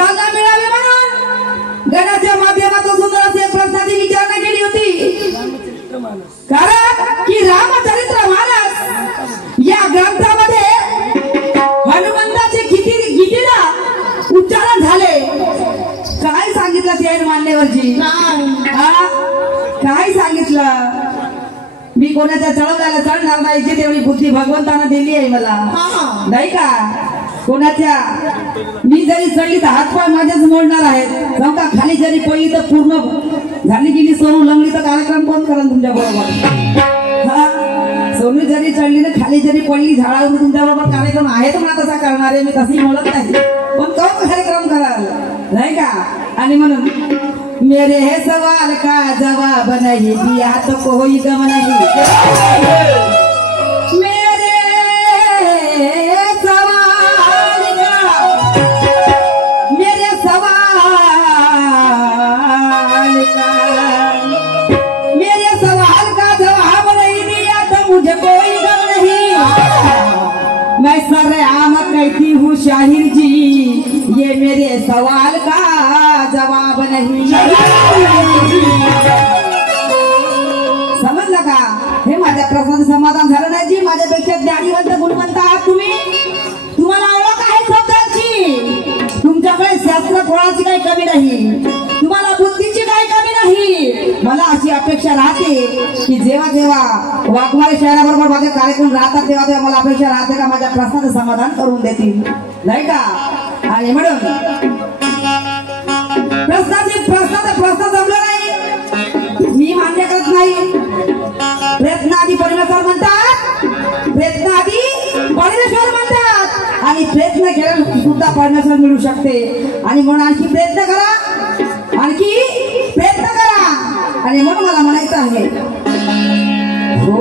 चालना मिळावी म्हणून गणाच्या माध्यमातून सुंदर असे प्रश्नाची विचारणा केली होती। कारण की रामचरित्र मानस या ग्रंथामध्ये हनुमंताचे गीतेला उच्चारण झाले। काय सांगितलं शेर मान्यवरजी? काय सांगितलं? मी कोणाच्या चढवण्याला चढणार नाही, जी तेवढी बुद्धी भगवंतानं दिली आहे मला, नाही का? कोणाच्या मी जरी चढली तर हातपाय माझ्याच मोडणार आहेत, समजा खाली जरी पडली तर पूर्ण झाली गेली सोनू लंगली तर कार्यक्रम कोण करा तुमच्या बरोबर? सोनू जरी चढली तर खाली जरी पडली झाडावर तुमच्या बरोबर कार्यक्रम आहे तर मला तसा करणार आहे, मी तशी बोलत नाही, पण कोण कार्यक्रम कराल, नाही का? आणि म्हणून मेरे है सवाल का जवाब नहीं दिया तो कोई गम नहीं, मेरे सवाल का जवाब नहीं दिया तो मुझे कोई गम नहीं। मैं सरेआम कहती हूँ शाहिर जी, ये मेरे सवाल का जवाब नहीं। समजलं का? हे माझ्या प्रश्नाचं समाधान झालं नाही जी? माझ्यापेक्षा ज्ञानीवंत गुणवंत आहात तुम्ही, तुम्हाला ओळख आहे शब्दांची, तुमच्याकडे शास्त्र कोणाची काही कमी नाही, तुम्हाला बुद्धीची काही कमी नाही। मला अशी अपेक्षा राहते की जेव्हा जेव्हा वाघमारे शहराबरोबर माझे कार्यक्रम राहतात तेव्हा तेव्हा मला अपेक्षा राहते का माझ्या प्रश्नाचं समाधान करून देतील, नाही का? आणि म्हणून प्रश्न जमला नाही, मी मान्य करत नाही। प्रयत्नाआधी परमेश्वर म्हणतात, प्रयत्नाआधी परमेश्वर म्हणतात, आणि प्रयत्न केल्यावर सुद्धा परमेश्वर मिळू शकते। आणि म्हणून आणखी प्रयत्न करा, आणखी प्रयत्न करा। आणि म्हणून मला म्हणायचं आहे, हो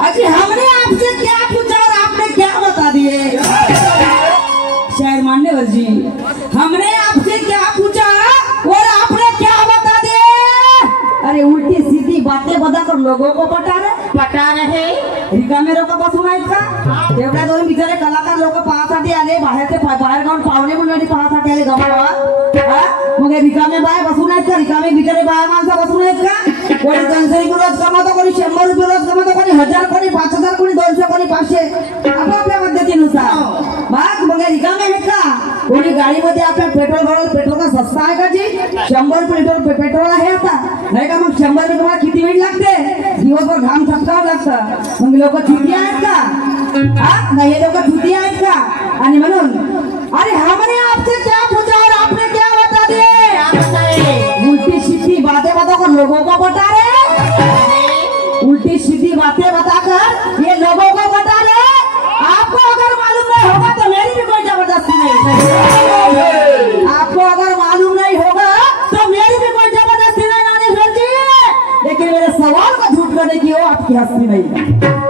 अजी हमने आपसे क्या पूछा और आपने क्या बता दिए? शायर मान्यवर जी, हमने आपसे क्या पूछा और आपने क्या बता दिए? अरे उल्टी सीधी बातें बताकर लोगों को पटा रहे रिकामे लोक बसून आहेत का? तेवढ्या दोन बिचारे कलाकार लोक पाहासाठी आले, बाहेर गावून पाहुणे मंडळी पाहासाठी आले गमळावर, मग रिकामे बाय बसून आहेत का? रिकामे बिचारे बाय माणसं बसून आहेत का? कोणी 200 रुपये रोज कमवतो, कोणी 100 रुपये रोज कमवतो, कोणी 1000, कोणी 5000, कोणी 200, कोणी 500, आपापल्या पद्धतीनुसार। मग रिकामे आहेत का? कोणी गाडीमध्ये आपल्या पेट्रोल भरवलं, पेट्रोल का सस्ता आहे का जी? 100 रुपये पेट्रोल आहे आता, नाही का? मग 100 रुपये तुम्हाला किती वेळ लागते? दिवसभर घाम ठपकावं लागतं। मग लोक चुती आहेत का? नाही, हे लोक चुती आहेत का? आणि म्हणून अरे हमने आपसे क्या पूछा और आपने क्या बता दिए? उल्टी सीधी बातें बताकर लोगों को बता रहे, उल्टी सीधी बातें बताकर ये लोगों को बता रहे। आपको अगर मालूम नहीं होगा तो मेरी भी कोई जबरदस्ती नहीं, आपको अगर मालूम नहीं होगा तो मेरी भी कोई जबरदस्ती नहीं नानेश्वर जी। लेकिन मेरे सवाल को झूठ करने की वो आपकी हस्ती नहीं,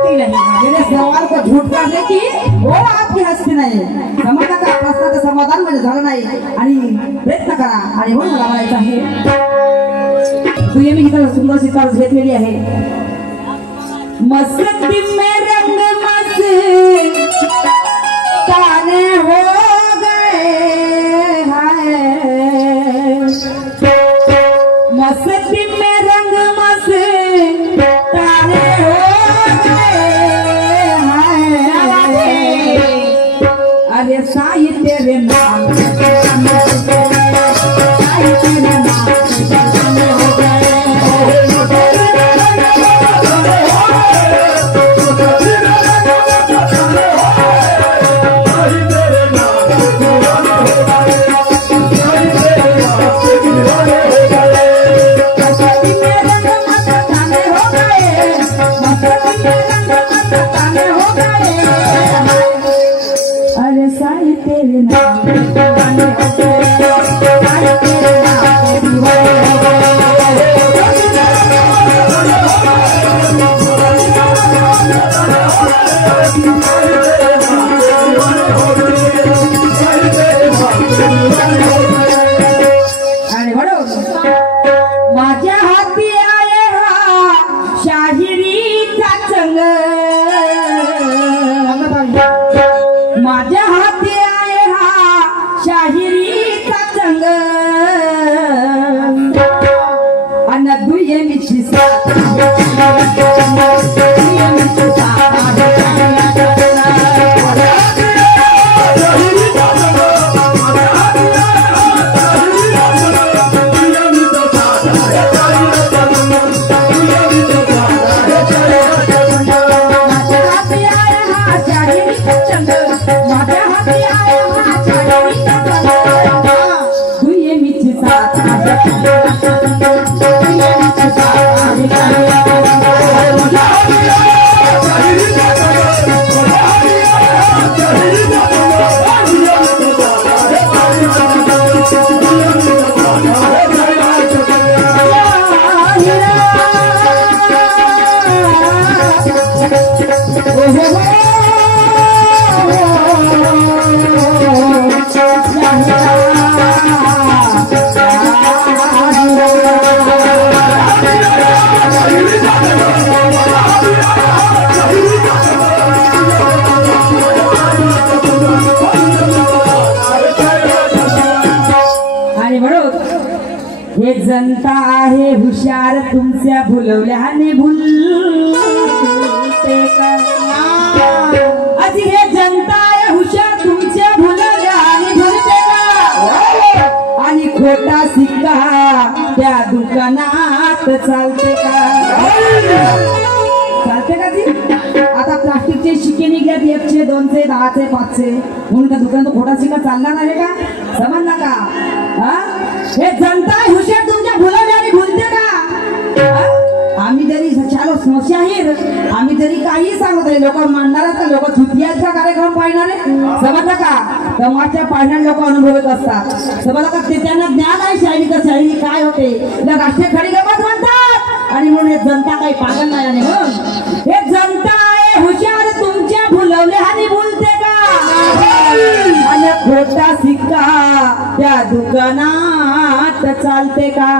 मेरे सवाल को झूठ करने की वो आपकी हस्ती नाही। समजलं का? प्रश्नाचं समाधान म्हणजे झालं नाही, आणि प्रयत्न करा। आणि म्हणून मला म्हणायचं आहे, तुझे मी इथं सुंदर सितार घेतलेली आहे। मस्ती में रंग मस्ताने हो गए हैं, मस्ती में रंग मस्ताने हो गए हैं। अरे साई तेरे नाम साई तेरे नाम हो गए। अरे साई तेरे नाम आणि बरोबर माझ्या हाती आहे हा शाहिरीचा चंग, माझ्या हाती आहे हा शाहिरीचा चंग, आणि दुय्यमीची साथ हे जनता आहे हुशार तुमच्या भुलवल्याने भुलते का, अजी हे जनता आहे हुशार तुमच्या भुलवल्याने भुलते का, आणि खोटा सिक्का त्या दुकानात चालते का, चालते का जी? आता प्लास्टिकचे शिक्के निघल्यात 1चे 2चे 10चे 5चे, म्हणून त्या दुकानात खोटा सिक्का चालणार आहे का? समजला का? हे जनता हुशार तुमच्या भुलवल्याने भुलते का? आम्ही जरी चालो स्मशाहीर, आम्ही जरी काही सांगत आहे लोक मानणार का, लोक चुतियाचा कार्यक्रम पाहणारे समजलं का? तमाशा पाहणारे लोक अनुभवत असतात, समजलं का? ते त्यांना ज्ञान आहे शायरीचं, शायरी काय होते राष्ट्रीय खडी गमत म्हणतात, आणि म्हणून हे जनता काही पागल नाही. आणि म्हणून हे जनता आहे हुशार तुमच्या भुलवल्याने भुलते का, आणि खोटा सिक्का त्या दुकानात चालते का?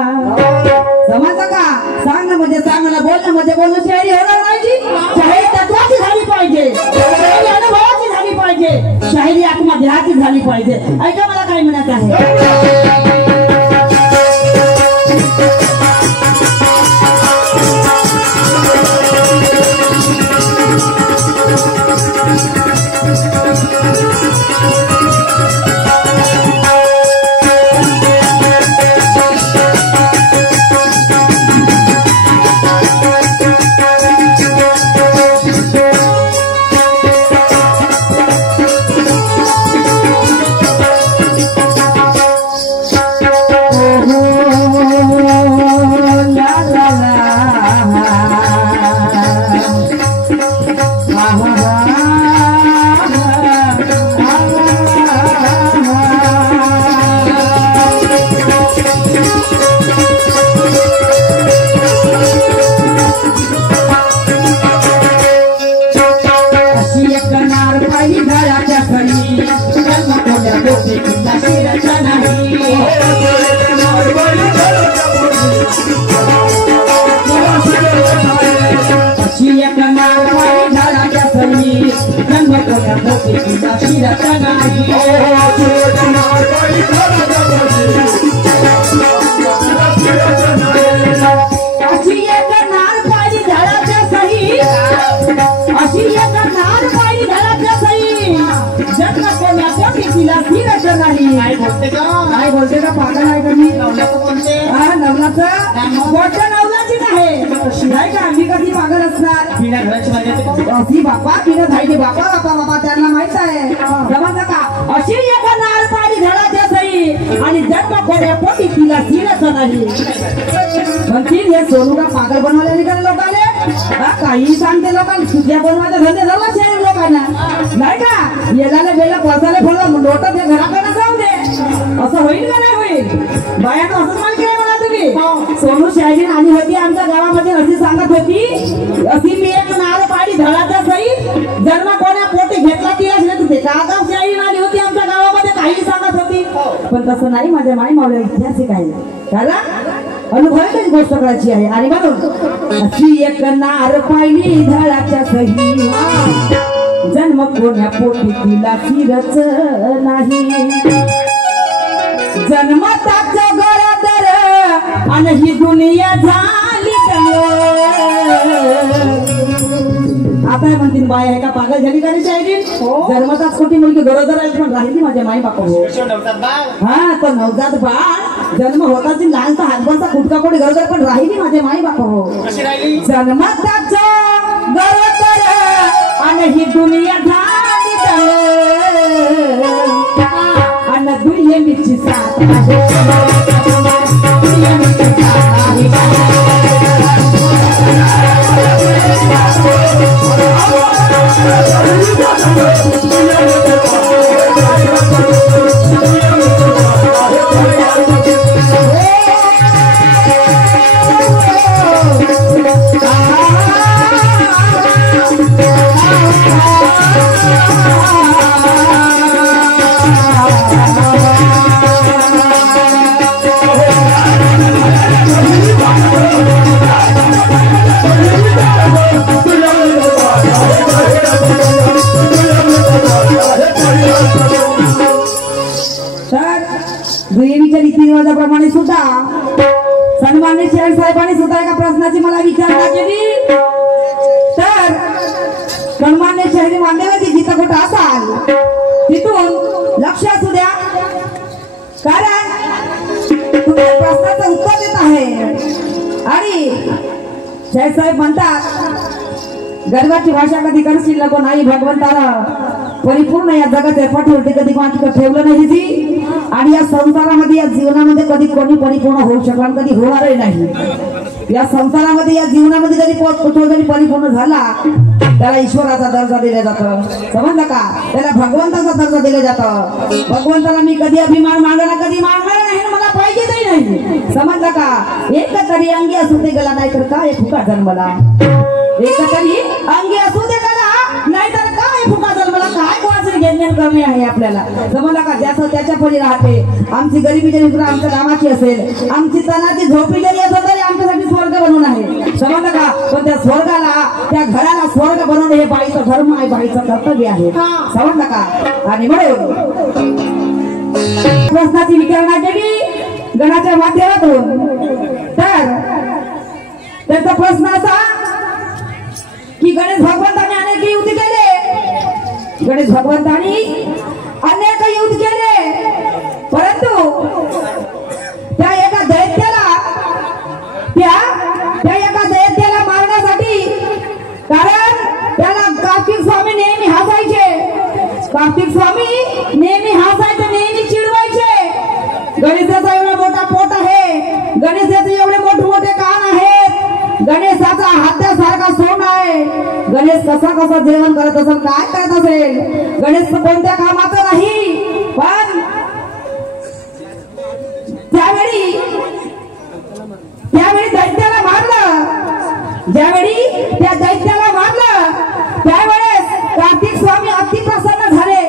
समजलं का? सांग ना म्हणजे सांग ना, बोल ना म्हणजे बोल ना. शायरी होणार पाहिजे, शायरी तत्वाची झाली पाहिजे, शायरी अनुभवाची झाली पाहिजे, शायरी आत्मध्यानाची झाली पाहिजे. ऐका मला काय म्हणायचं आहे. काय बोलते का? पागल आहे का मी? नवलाची आहे का? मी कधी पागल असणार? अशी बापा तिने धायचे बापा बापा बापा त्यांना माहित आहे. समजलं का? अशी एक नार पाणी घराच्या सई, आणि जन्म खोड्या पोटी तिला तिरच नाही म्हणतील. हे सोनू का पागल बनवल्या निघाले लोकांना? काही सांगते लोकांना, सुद्या बनवायचा धंदे झाला शहर लोकांना नाही का? येलाला बेला पसाले फळला लोट ते घराकडे जाऊ दे, असं होईल का नाही होईल? बायानं असंच मान केलं मला तुम्ही. सोनू शायरी आली होती आमच्या गावामध्ये, अशी सांगत होती, अशी मी एक नार पाडी धडाचा सई, जन्म कोण्या पोटी घेतला तिला ते कागाव शायरी आली होती आमच्या गावामध्ये, काही सांगत होती. पण तसं नाही माझ्या माई मावल्या ऐतिहासिक आहे त्याला अनुभवाची गोष्ट करायची आहे आणि म्हणून अशी एक नार पाहिली धडाच्या सही जन्म कोण्या पोटी तिला चिरच नाही जन्मताच गरदर आणि ही दुनिया झाली आता म्हणतील बाय आहे का पागल झाली का रे जन्मताच कोटी मुलगी गरोदर आहे पण राहिली माझ्या माई बापा हा तो नवजात बाळ जन्म होताच लहानसा हातभरचा कुटका कोणी गरोदर पण राहिली माझ्या माई बापा हो जन्मताच गरोदर आणि ही दुनिया झाली आणि दुनियेची साथ दुहेरीच्या रीतिरिवाजाप्रमाणे सुद्धा सन्माननीय शहर साहेबांनी सुद्धा एका प्रश्नाची मला विचारणा केली तर सन्माननीय शहरी मान्यवरती जिथं कुठं असाल तिथून लक्ष असू द्या कारण तुम्ही प्रश्नाचं उत्तर देत आहे आणि शहर साहेब म्हणतात गर्वाची भाषा कधी करशील नको नाही भगवंताला परिपूर्ण या जगात पाठीवरती कधी कोणाची ठेवलं नाही जी आणि या संसारामध्ये या जीवनामध्ये कधी कोणी परिपूर्ण होऊ शकला कधी होणारही नाही या संसारामध्ये या जीवनामध्ये कधी परिपूर्ण झाला त्याला ईश्वराचा दर्जा दिला जातो समजलं का त्याला भगवंताचा दर्जा दिला जातो भगवंताला मी कधी अभिमान मागला कधी मागणार नाही मला पाहिजे नाही समजलं का एक तरी अंगी असू दे गला नाहीतर काय फुका जन्मला एक तरी अंगी असू दे गला नाहीतर काय फुका जन्मला काय कोणाचं घेणं कमी आहे आपल्याला समजलं का ज्याचं त्याच्या परी राहते आमची गरिबी जरी आमच्या नामाची असेल आमची तनाची झोपी जरी असो तरी आमच्यासाठी स्वर्ग बनवून आहे समजलं का पण त्या स्वर्गाला त्या घराला स्वर्ग बनवणे हे बाईचं धर्म आहे बाईचं कर्तव्य आहे समजलं का आणि म्हणून प्रश्नाची विचारणा केली गणाच्या माध्यमातून तर त्याचा प्रश्न असा की गणेश भगवंताने अनेक युद्ध केले गणेश भगवंतानी अनेक युद्ध केले परंतु त्या एका दैत्याला मारण्यासाठी कारण त्याला कार्तिक स्वामी नेहमी हसायचे नेहमी चिडवायचे गणेशाचा एवढा मोठा पोट आहे गणेशाचे एवढे मोठे कान आहेत गणेशाचा हात्यासारखा सोंड आहे गणेश कसा जेवण करत असेल काय करत असेल गणेश कोणत्या कामाचा नाही पण त्यावेळी दैत्याला मारलं ज्यावेळी त्या दैत्याला मारलं त्यावेळेस कार्तिक स्वामी अति प्रसन्न झाले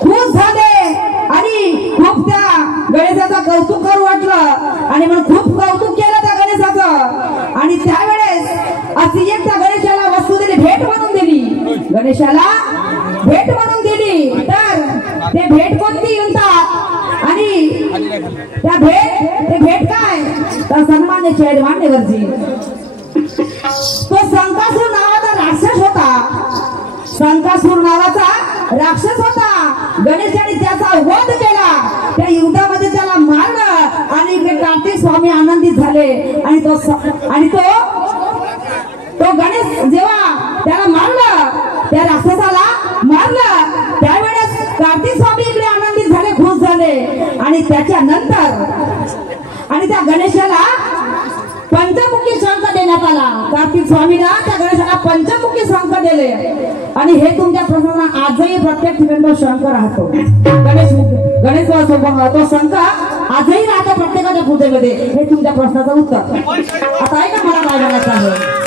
खुश झाले आणि खूप त्या गणेशाचं कौतुक करू वाटलं आणि म्हणून खूप कौतुक केलं त्या गणेशाचं आणि त्यावेळेस अशी एक त्या गणेशाला वस्तू दिली भेट म्हणून दिली गणेशाला भेट म्हणून दिली तर ते भेट कोणती म्हणतात आणि त्या भेट काय तर सन्मान्य शहर मान्यवरची तो संकासूर नावाचा राक्षस होता गणेशाने त्याचा वध केला त्या युद्धामध्ये त्याला मारलं आणि ते कार्तिक स्वामी आनंदित झाले आणि तो गणेश जेव्हा त्याला मारलं त्या राक्षसाला मारलं त्यावेळेस कार्तिक स्वामी इकडे आनंदित झाले खुश झाले आणि त्याच्यानंतर आणि त्या गणेशाला पंचमुखी शंख देण्यात आला कार्तिक स्वामीला त्या गणेशाला पंचमुखी शंख दिले आणि हे तुमच्या प्रश्नाला आजही प्रत्येक ठिकाणी शंख राहतो गणेश तो शंख आजही राहतो प्रत्येकाच्या पूजेमध्ये हे तुमच्या प्रश्नाचं उत्तर आता आहे का मला काय म्हणायचं आहे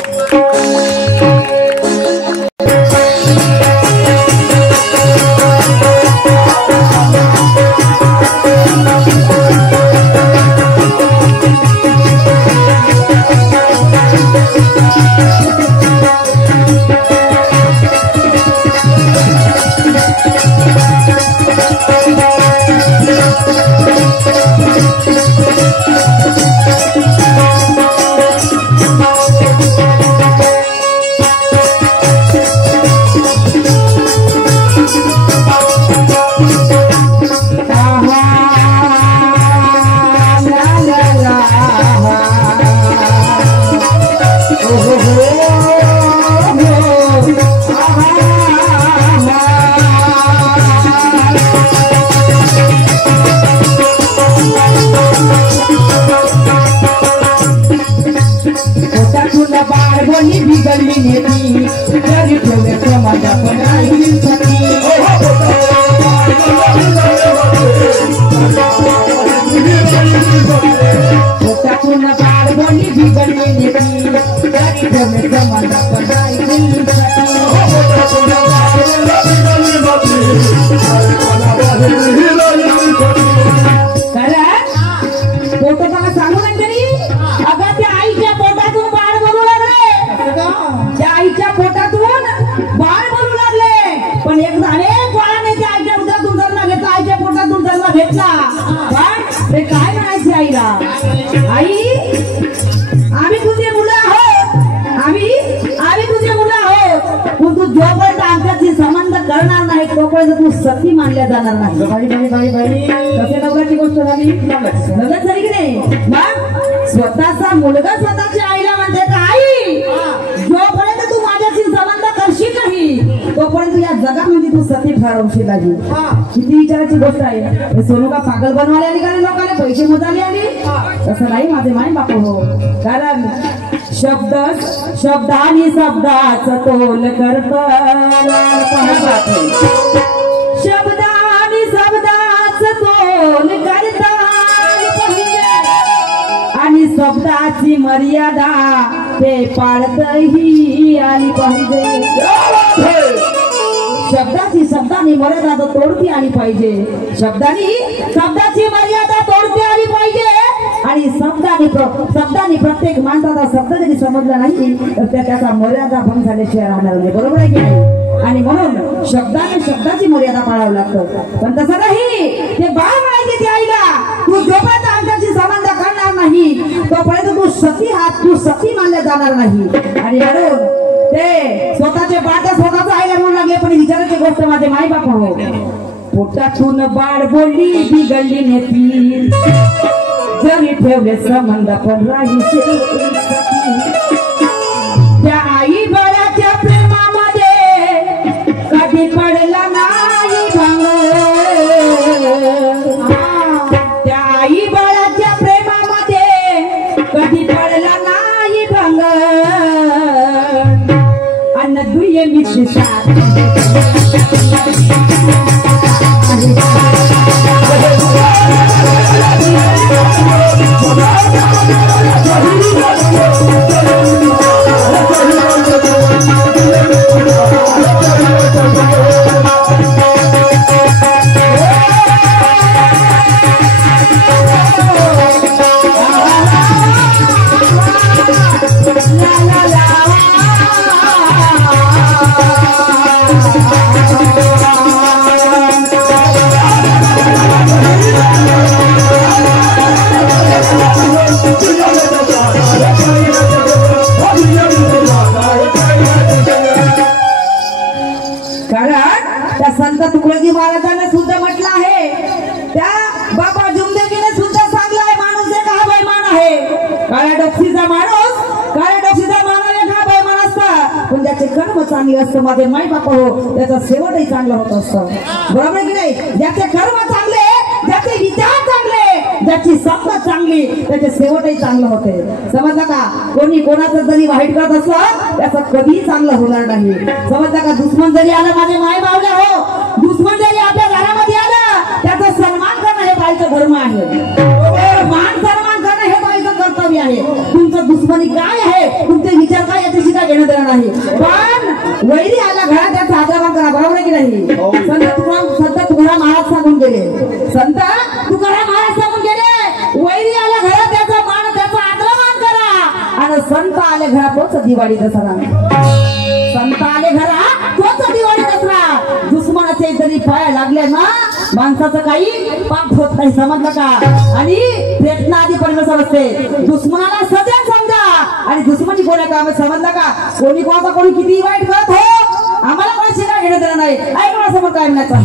तू सती मानल्या जाणार नाही. कसे नवऱ्याची गोष्ट झाली नवऱ्याच झाली की नाही. मग स्वतःचा मुलगा स्वतःच्या आईला म्हणते का आई जोपर्यंत तू माझ्याशी संबंध करशील नाही तोपर्यंत या जगामध्ये तू सती ठरवशील नाही. किती विचाराची गोष्ट आहे. सोनू का पागल बनवायला आली का लोकांना पैसे मोजायला आली तसं नाही माझे माय बाप हो. कारण शब्दानी शब्दाच तोल करत शब्दानी शब्दाच तोल करता आणि शब्दाची मर्यादा ते पाळतही आली पाहिजे. शब्दानी मर्यादा तोडती आली पाहिजे. शब्दाची मर्यादा तोडती आली पाहिजे. आणि शब्दाने प्रत्येक माणसाचा शब्द जरी समजला नाही तर त्याचा मर्यादा भंग झाल्याशिवाय राहणार नाही. बरोबर आहे की नाही. आणि म्हणून शब्दाची मर्यादा पाळावं लागतं. पण तसं नाही. ते बाळ म्हणायचे त्या आईला तू जोपर्यंत आमच्याशी संबंध करणार नाही तोपर्यंत तू सती मानल्या जाणार नाही. आणि म्हणून ते स्वतःचे बाळ स्वतःच आईला म्हणू लागले. पण विचारायची गोष्ट माझे माय बाप हो. पोटातून बाळ बोलली बिघडली नेती जरी ठेवले संबंध पण राहील. त्या आई बाळाच्या प्रेमामध्ये कधी पडला नाही भांग. त्या आई बाळाच्या प्रेमामध्ये कधी पडला नाही भांग. अन्न दुये मिठी संत तुकडोजी महाराजांनी सुद्धा म्हटलं आहे. त्या बाबा जुमदेवीने सुद्धा सांगलं आहे माणूस एक हा बैमान आहे. काळ्या डोक्षीचा माणूस एक हा बैमान असता. पण ज्याचे कर्म चांगले असतं माझे माई बापा हो त्याचा शेवटही चांगला होत असतं. बरोबर की नाही. ज्याचे कर्म चांगले ज्याचे विचार चांगले ज्याची सत्ता चांगली त्याचे शेवटही चांगलं होते. समजलं का. कोणी कोणाचं जरी वाईट करत असलं त्याचं कधीही चांगलं होणार नाही. समजलं का. दुश्मन जरी आलं माझे माय बावल्या हो दुश्मन जरी आपल्या घरामध्ये आलं त्याचा सन्मान करणं हे बाईचं धर्म आहे. मान सन्मान करणं हे बाईचं कर्तव्य आहे. तुमचं दुश्मनी काय आहे तुमचे विचार काय याच्याशी काय घेणं देणं नाही. पण वैरी आला घरात त्याचा आदर करा. बरोबर आहे की नाही. संत तुकाराम महाराज सांगून गेले. संत तुकाराम महाराज सांगून गेले वैरी आला घरात त्याचा मान त्याचा आदर करा. आणि संत आले घरात तोच दिवाळी दसरा. संत आले घरात तोच दिवाळी दसरा. दुश्मनाचे जरी पाय लागले ना माणसाचं काही पाप होत नाही, समजलं का? आणि प्रयत्न आधी परमेश्वर असते. दुश्मनाला सदैव समजा आणि दुश्मनी कोणा काम, समजलं का? कोणी कोणाचा कोणी किती वाईट करत हो, आम्हाला कोणाशी काय घेणं देणं नाही. ऐका समोर काय म्हणायचं.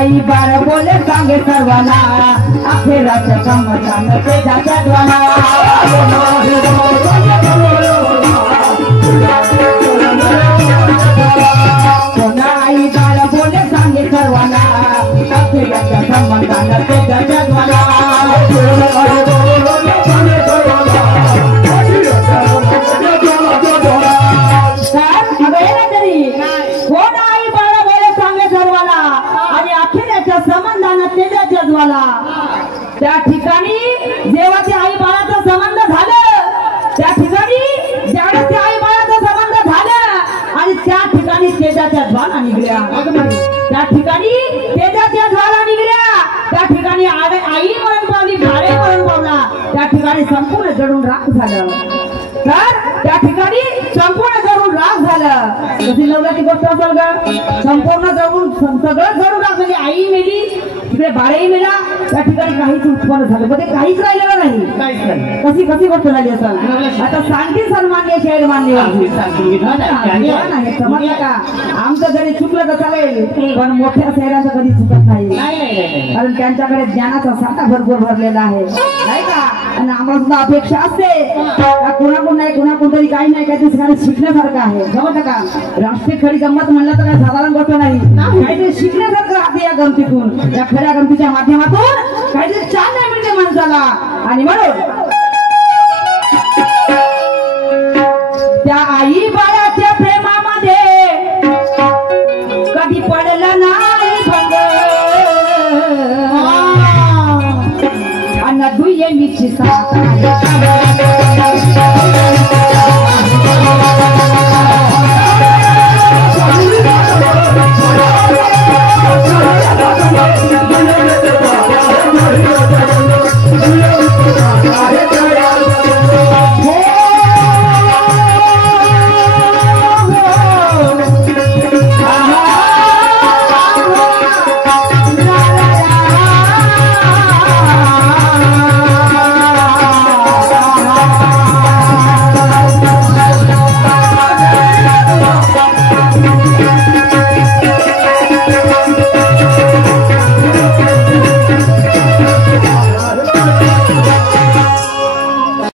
आई बाळ बोले सांगे सर्वांना, अखेराचं समाधान ते जात्यात वाला. कोणा आई बाळ बोले सांगे सर्वांना, अखेराचं समाधान ते जात्यात वाला. त्या ठिकाणी जेव्हा त्या आई बाळाचं संबंध झालं, त्या ठिकाणी ज्यावेळेस त्या आई बाळाचं संबंध झालं आणि त्या ठिकाणी तेजाच्या ज्वाला निघल्या. त्या ठिकाणी तेजाच्या ज्वाला निघल्या. त्या ठिकाणी आई मरण पावली, भाडे मरण पावला. त्या ठिकाणी संपूर्ण जळून राख झालं. तर त्या ठिकाणी संपूर्ण जळून राख झालं. कशी लवलाची गोष्ट असेल ग, संपूर्ण जळून सगळं जळून राख झाली. आई मेली, तिकडे बाळही मेला. त्या ठिकाणी काहीच उत्पन्न झालं, मध्ये काहीच राहिलेलं नाही. कशी कशी गोष्ट झाली असेल. आता सांगते सन्मान्य शहर मान्य समजलं का? आमचं जरी चुकलं तर चालेल, पण मोठ्या शहराचं कधी चुकत नाही, कारण त्यांच्याकडे ज्ञानाचा साठा भरपूर भरलेला आहे, नाही का? आणि आम्हाला सुद्धा अपेक्षा असते कोणाकोण नाही, कोणाकोण तरी काही नाही, काही ठिकाणी शिकण्यासारखं आहे. समजलं का? राष्ट्रीय खडी गंमत म्हणलं तर काही साधारण गोष्ट नाही, काहीतरी शिकण्यासारखं आहे. या गमतीतून, या खऱ्या गमतीच्या माध्यमातून काहीतरी चालना मिळते माणसाला. आणि म्हणून त्या आई बाळाच्या प्रेमामध्ये कधी पडलं नाही भंग, अन्न दुय्यमीची साथ